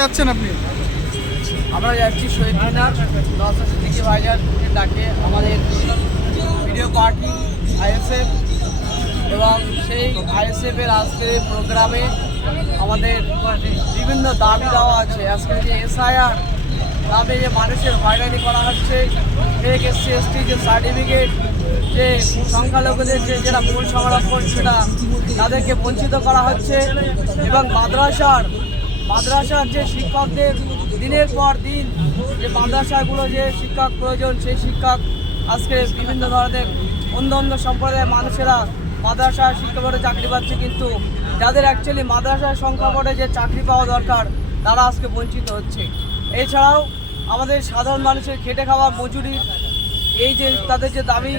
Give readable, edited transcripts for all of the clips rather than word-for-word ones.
যাচ্ছেন আপনি? আমরা যাচ্ছি শহীদ মিনার নওশাদ সিদ্দিকী ভাইজানের ডাকে আমাদের ভিডিও পার্টি আইএসএফ এবং সেই আইএসএফের আজকের এই প্রোগ্রামে আমাদের বিভিন্ন দাবি দেওয়া আছে। আজকের যে এসআইআর নামে যে মানুষের হয়রানি করা হচ্ছে, এক এসসি এসটি যে সার্টিফিকেট, যে সংখ্যালঘুদের যেটা মূল সংরক্ষণ সেটা তাদেরকে বঞ্চিত করা হচ্ছে এবং মাদ্রাসার যে শিক্ষকদের দিনের পর দিন যে মাদ্রাসাগুলো যে শিক্ষক প্রয়োজন, সেই শিক্ষক আজকে বিভিন্ন ধরনের অন্য সম্প্রদায়ের মানুষেরা মাদ্রাসার শিক্ষা বোর্ডে চাকরি পাচ্ছে, কিন্তু যাদের অ্যাকচুয়ালি মাদ্রাসার সংখ্যা বোর্ডে যে চাকরি পাওয়া দরকার তারা আজকে বঞ্চিত হচ্ছে। এছাড়াও আমাদের সাধারণ মানুষের খেটে খাওয়া মজুরি, এই যে তাদের যে দাবি,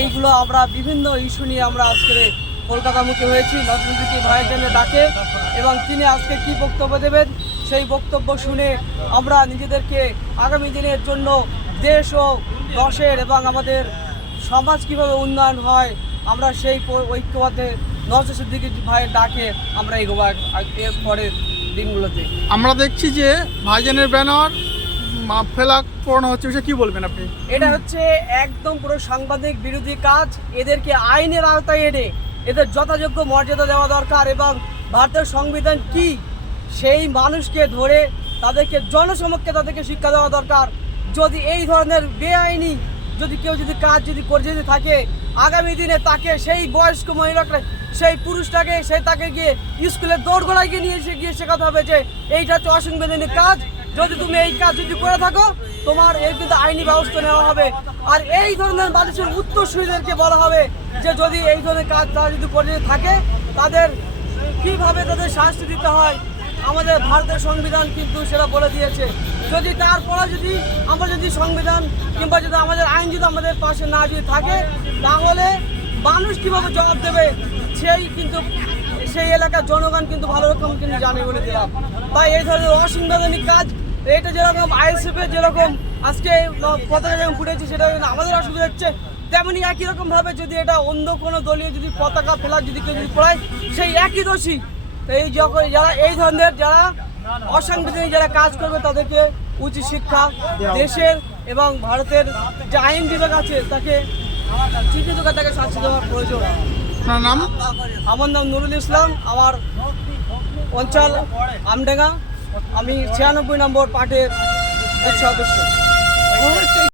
এইগুলো আমরা বিভিন্ন ইস্যু নিয়ে আমরা আজকে কলকাতামুখী হয়েছি নওশাদ সিদ্দিকী ভাইজানের ডাকে, এবং তিনি আজকে কি বক্তব্য দেবেন সেই বক্তব্য শুনে আমরা নিজেদেরকে আগামী দিনের জন্য দেশ ও দশের এবং আমাদের সমাজ কিভাবে উন্নয়ন হয় আমরা সেই ঐক্যবদ্ধে নওশাদ সিদ্দিকী ভাইয়ের ডাকে আমরা এগোবো এর পরের দিনগুলোতে। আমরা দেখছি যে ভাইজানের ব্যানার ফেলা পড়ানো হচ্ছে, সে কি বলবেন আপনি? এটা হচ্ছে একদম পুরো সাংবাদিক বিরোধী কাজ। এদেরকে আইনের আওতায় এনে এদের যথাযোগ্য মর্যাদা দেওয়া দরকার এবং ভারতের সংবিধান কি সেই মানুষকে ধরে তাদেরকে জনসমক্ষে তাদেরকে শিক্ষা দেওয়া দরকার। যদি এই ধরনের বেআইনি কেউ কাজ করে থাকে, আগামী দিনে তাকে সেই বয়স্ক মহিলাকে সেই পুরুষটাকে তাকে গিয়ে স্কুলের দৌড়গোড়ায় নিয়ে শেখাতে হবে যে এইটা হচ্ছে অসাংবিধানিক কাজ। যদি তুমি এই কাজ করে থাকো তোমার এর কিন্তু আইনি ব্যবস্থা নেওয়া হবে। আর এই ধরনের মানুষের উত্তরসূরিদেরকে বলা হবে যে যদি এই ধরনের কাজ তারা করে থাকে তাদের কিভাবে তাদের শাস্তি দিতে হয়। আমাদের ভারতের সংবিধান কিন্তু সেটা বলে দিয়েছে। যদি তারপরে আমরা সংবিধান কিংবা আমাদের আইন আমাদের পাশে না থাকে, তাহলে মানুষ কিভাবে জবাব দেবে সেই এলাকার জনগণ কিন্তু ভালো রকম কিন্তু জানে বলে দিলাম। তাই এই ধরনের অসাংবিধানিক কাজ, এটা যেরকম আইএসএফের যেরকম আজকে পতাকা যেমন ফুটেছে সেটা আমাদের অসুবিধা হচ্ছে, তেমনি একই রকম ভাবে যদি এটা অন্য কোনো দলীয় পতাকা ফেলা কেউ পড়ায় সেই একই দোষী। যারা এই ধরনের যারা অসাংবিধানিক যারা কাজ করবে তাদেরকে উচিত শিক্ষা দেশের এবং ভারতের যে আইন বিভাগ আছে তাকে চিহ্নিত করে তাকে শাস্তি দেওয়ার প্রয়োজন। আপনার নাম? আমার নাম নুরুল ইসলাম, আমার অঞ্চল আমডাঙ্গা, আমি 96 নম্বর পার্টির সদস্য।